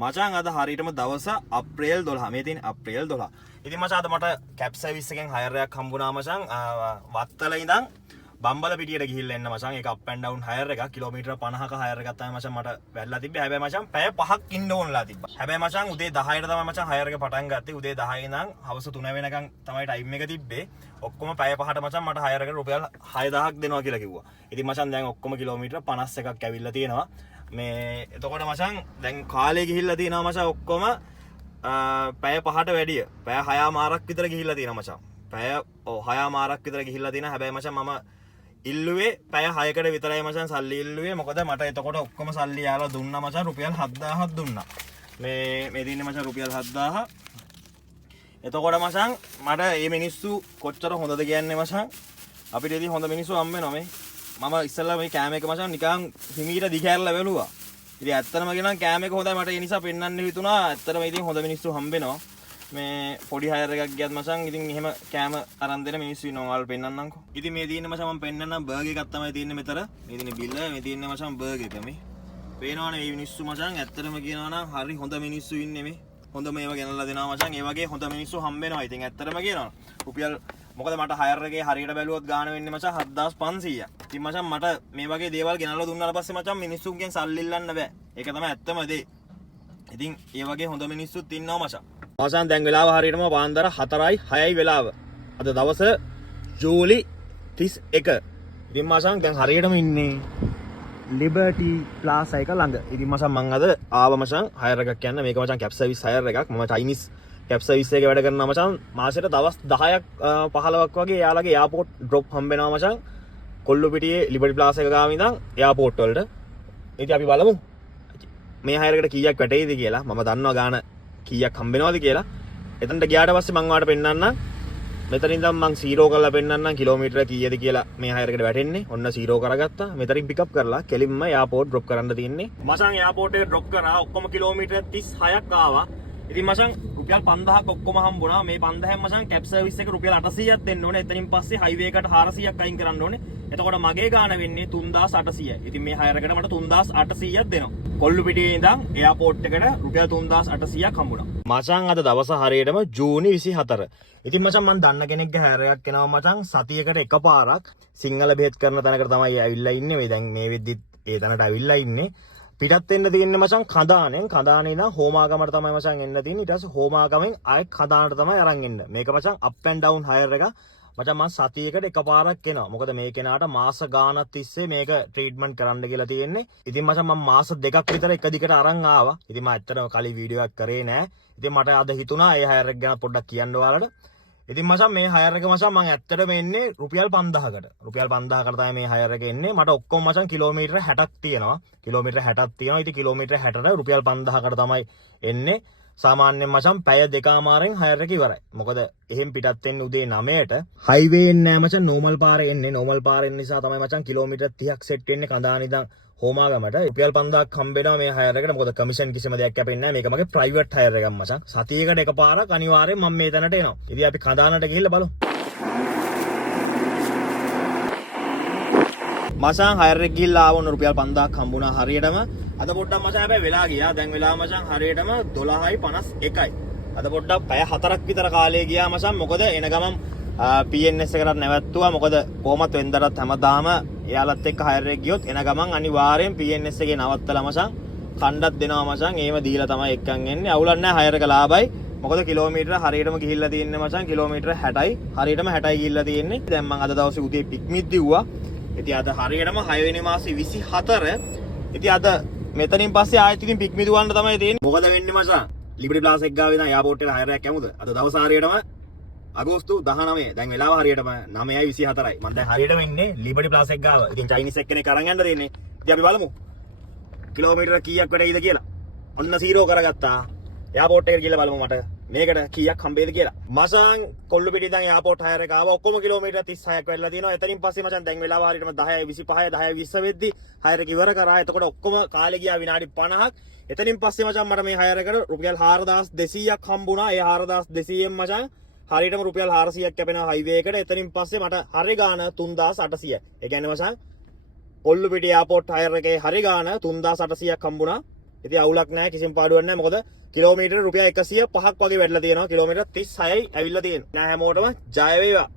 මචං අද හරියටම දවස අප්‍රේල් 12 මේ තියෙන අප්‍රේල් 12. ඉතින් මචං අද මට කැබ් සර්විස් එකෙන් හයර් එකක් හම්බුණා මචං. වත්තල ඉඳන් බම්බල පිටියට ගිහිල්ලා එන්න මචං. ඒක අප් ඇන්ඩ් ඩවුන් හයර් එකක්. කිලෝමීටර 50ක හයර් එකක් තමයි මචං මට වැල්ලා තිබ්බේ. හැබැයි මචං පැය 5ක් ඉන්න ඕනලා තිබ්බා. හැබැයි මචං උදේ 10ට තමයි මචං හයර් එක පටන් ගත්තේ. උදේ 10 ඉඳන් හවස 3 වෙනකන් තමයි ටයිම් එක තිබ්බේ. ඔක්කොම පැය 5ට මචං මට හයර් එකට රුපියල් 6000ක් දෙනවා කියලා කිව්වා. ඉතින් මචං දැන් ඔක්කොම කිලෝමීටර 51ක් ඇවිල්ලා තියෙනවා. මේ එතකොට මචං දැන් කාලේ ගිහිල්ලා තියෙනවා මචං ඔක්කොම පැය 5ට වැඩිය. පැය 6මාරක් විතර ගිහිල්ලා තියෙනවා මචං. පැය 6මාරක් විතර ගිහිල්ලා තියෙනවා. හැබැයි මචං මම ඉල්ලුවේ පැය 6කට විතරයි මචං සල්ලි ඉල්ලුවේ. මොකද මට එතකොට ඔක්කොම සල්ලි යාලා දුන්නා මචං. රුපියල් 7000ක් දුන්නා. මේ දින්නේ මචං රුපියල් 7000. එතකොට මචං මට මේ මිනිස්සු කොච්චර හොඳද කියන්නේ මචං. අපිට ඉතින් හොඳ මිනිස්සු හම් වෙනවා මේ. මම ඉස්සල්ලා මේ කෑම එක මචං නිකන් හිමීට දිගහැරලා බැලුවා. ඉතින් ඇත්තටම කියනවා කෑම එක හොඳයි. මට ඒ නිසා පෙන්වන්න හිතුණා. ඇත්තටම ඉතින් හොඳ මිනිස්සු හම්බ වෙනවා. මේ පොඩි හයර් එකක් ගියත් මචං ඉතින් එහෙම කෑම අරන් දෙන මිනිස්සු ඉන්නවා. ඔයාලට පෙන්වන්නම්කෝ. ඉතින් මේ තියෙන්නේ මචං මම පෙන්වන්නම් බර්ගර් එකක් තමයි තියෙන්නේ මෙතන. මේ තියෙන්නේ බිල්ල. මේ තියෙන්නේ මචං බර්ගර් එක මේ. පේනවනේ මේ මිනිස්සු මචං ඇත්තටම කියනවා නම් හරි හොඳ මිනිස්සු ඉන්නේ මේ. හොඳම ඒවා ගෙනල්ලා දෙනවා මචං. ඒ වගේ හොඳ මිනිස්සු හම්බ වෙනවා. ඉතින් ඇත්තටම කියනවා. රුපියල් මොකද මට හයර් එකේ හරියට බැලුවොත් ගාණ වෙන්නේ මචං 7500ක්. ඉතින් මචං මට මේ වගේ දේවල් ගෙනල්ලා දුන්නාට පස්සේ මචං මිනිස්සුන්ගෙන් සල්ලි ඉල්ලන්න බෑ. ඒක තමයි ඇත්තම දේ. ඉතින් ඒ වගේ හොඳ මිනිස්සුත් ඉන්නවා මචං. මචං දැන් වෙලාව හරියටම පාන්දර 4:06යි වෙලාව. අද දවස ජූලි 31. ඉතින් මචං දැන් හරියටම ඉන්නේ ලිබර්ටි ප්ලාසා එක ළඟ. ඉතින් මචං මං අද ආව මචං හයර් එකක් යන්න. මේක මචං කැබ් සර්විස් හයර් එකක්. මම චයිනීස් කැබ් සර්විස් එකේ වැඩ කරනවා මචං. මාසෙට දවස් 10ක් 15ක් වගේ එයාලගේ එයාපෝට් ඩ්‍රොප් හම්බ වෙනවා මචං. කොල්ලුපිටියේ ලිබර්ටි ප්ලාසා එක ගාව ඉඳන් එයාපෝට් වලට. ඉතින් අපි බලමු මේ හයර් එකට කීයක් වැටෙයිද කියලා. මම දන්නවා ගාන කීයක් හම්බ වෙනවද කියලා. එතනට ගියාට පස්සේ මම ඔයාලට පෙන්නන්නම්. මෙතන ඉඳන් මම 0 කරලා පෙන්නන්නම් කිලෝමීටර කීයද කියලා මේ හයර් එකට වැටෙන්නේ. ඔන්න 0 කරගත්තා. මෙතනින් පිකප් කරලා කෙලින්ම එයාපෝට් ඩ්‍රොප් කරන්න තියෙන්නේ. මචං එයාපෝට් එක ඩ්‍රොප් කරා ඔක්කොම කිලෝමීටර 36ක් ආවා. ඉතින් මචං රුපියල් 5000ක් ඔක්කොම හම්බුණා. මේ 5000න් මචං කැබ් සර්විස් එක රුපියල් 800ක් දෙන්න ඕනේ. එතනින් පස්සේ හයිවේ එකට 400ක් අයින් කරන්න ඕනේ. එතකොට මගේ ගාණ වෙන්නේ 3800යි. ඉතින් මේ හයර් එකට මට 3800ක් දෙනවා. කොල්ලුපිටියේ ඉඳන් එයාපෝට් එකට රුපියල් 3800ක් හම්බුණා. මචං අද දවස හරියටම ජූනි 24. ඉතින් මචං මම දන්න කෙනෙක්ගේ හයර් එකක් එනවා මචං සතියකට එකපාරක් සිංහල බෙහෙත් කරන තැනකට තමයි ඇවිල්ලා ඉන්නේ. මේ දැන් මේ වෙද්දිත් ඒ තැනට ඇවිල්ලා ඉන්නේ. පිටත් වෙන්න තියෙන්නේ මචං කඳානෙන්. කඳානේ ඉඳන් හෝමාගමට තමයි මචං එන්න තියෙන්නේ. ඊට පස්සේ හෝමාගමෙන් ආයෙත් කඳානට තමයි අරන් එන්න. මේක මචං අප් ඇන්ඩ් ඩවුන් හයර් එක. මචං මම සතියකට එකපාරක් එනවා. මොකද මේ කෙනාට මාස ගාණක් තිස්සේ මේක ට්‍රීට්මන්ට් කරන්න කියලා තියෙන්නේ. ඉතින් මචං මම මාස 2ක් විතර එක දිගට අරන් ආවා. ඉතින් මම ඇත්තටම කලින් වීඩියෝ එකක් කරේ නෑ. ඉතින් මට අද හිතුණා ඒ හයර් එක ගැන පොඩ්ඩක් කියන්න ඔයාලට. ඉතින් මචං මේ හයර් එක මචං මම ඇත්තටම එන්නේ රුපියල් 5000කට. රුපියල් 5000කට තමයි මේ හයර් එක එන්නේ. මට ඔක්කොම මචං කිලෝමීටර 60ක් තියෙනවා. කිලෝමීටර 60ක් තියෙනවා. ඉතින් කිලෝමීටර 60ට රුපියල් 5000කට තමයි එන්නේ. සාමාන්‍යයෙන් මචං පැය 2මාරෙන් හයර් එක ඉවරයි. මොකද එහෙන් පිටත් වෙන්නේ උදේ 9ට. හයිවේ එන්නේ නෑ මචං නෝමල් පාරේ එන්නේ. නෝමල් පාරේ නිසා තමයි මචං කිලෝමීටර 30ක් සෙට් වෙන්නේ කඳාන ඉඳන් හෝමාගමට. රුපියල් 5000ක් හම්බ වෙනවා මේ හයර් එකට. මොකද කමිෂන් කිසිම දෙයක් කැපෙන්නේ නෑ. මේක මගේ ප්‍රයිවට් හයර් එකක් මචං. සතියකට එකපාරක් අනිවාර්යෙන් මම මේ තැනට එනවා. ඉතින් අපි කඳානට ගිහිල්ලා බලමු. මචං හයර් එක ගිහිල්ලා ආවොත් රුපියල් 5000ක් හම්බුණා හරියටම. අද පොඩ්ඩක් මචං හැබැයි වෙලා ගියා. දැන් වෙලා මචං හරියටම 12:51යි. අද පොඩ්ඩක් පැය 4ක් විතර කාලේ ගියා මචං. මොකද එන ගමන් PNS එකකට නැවැත්තුවා. මොකද කොහොමත් වෙන්දටත් හැමදාම එයාලත් එක්ක හයර් එක ගියොත් එන ගමන් අනිවාර්යෙන් PNS එකේ නවත්තලා මචං කණ්ඩක් දෙනවා මචං. ඒව දීලා තමයි එක්කන් එන්නේ. අවුලක් නැහැ හයර් එක ලාභයි. මොකද කිලෝමීටර හරියටම ගිහිල්ලා තියෙන්නේ මචං කිලෝමීටර 60යි. හරියටම 60යි ගිහිල්ලා තියෙන්නේ. දැන් මම අද දවසේ උදේ පික්මිත් දිව්වා. ඉතින් අද හරියටම 6 වෙනි මාසේ 24. ඉතින් අද මෙතනින් පස්සේ ආයෙත් ඉතින් පික්මි දුවන්න තමයි තියෙන්නේ. මොකද වෙන්නේ මචං? ලිබර්ටි ප්ලාසා එක ගාව ඉඳන් එයාපෝට් එකට හයර් එකක් යමුද? අද දවස් හරියටම අගෝස්තු 19. දැන් වෙලාව හරියටම 9:24යි. මම දැන් හරියටම ඉන්නේ ලිබර්ටි ප්ලාසා එක ගාව. ඉතින් චයිනීස් එක්කෙනෙක් අරන් යන්න දෙන්නේ. ඉතින් අපි බලමු කිලෝමීටර කීයක් වැඩයිද කියලා. ඔන්න 0 කරගත්තා. එයාපෝට් එකට ගිහලා බලමු මට මේකට කීයක් හම්බෙයිද කියලා. මචං කොල්ලුපිටිය ඉඳන් එයාපෝට් හයර් එක ආවා. ඔක්කොම කිලෝමීටර 36ක් වැඩිලා තියෙනවා. එතනින් පස්සේ මචං දැන් වෙලාව හරියටම 10:25 10:20 වෙද්දි හයර් එක ඉවර කරා. එතකොට ඔක්කොම කාලේ ගියා විනාඩි 50ක්. එතනින් පස්සේ මචං මට මේ හයර් එකට රුපියල් 4200ක් හම්බුණා. ඒ 4200න් මචං හරියටම රුපියල් 400ක් කැපෙනවා හයිවේ එකට. එතනින් පස්සේ මට හරි ගාණ 3800. ඒ කියන්නේ මචං කොල්ලුපිටිය එයාපෝට් හයර් එකේ හරි ගාණ 3800ක් හම්බුණා. ඉතින් අවුලක් නැහැ කිසිම පාඩුවක් නැහැ. මොකද කිලෝමීටර රුපියල් 105ක් වගේ වැඩිලා තියෙනවා. කිලෝමීටර 36යි ඇවිල්ලා තියෙනවා. නෑ හැමෝටම ජය වේවා.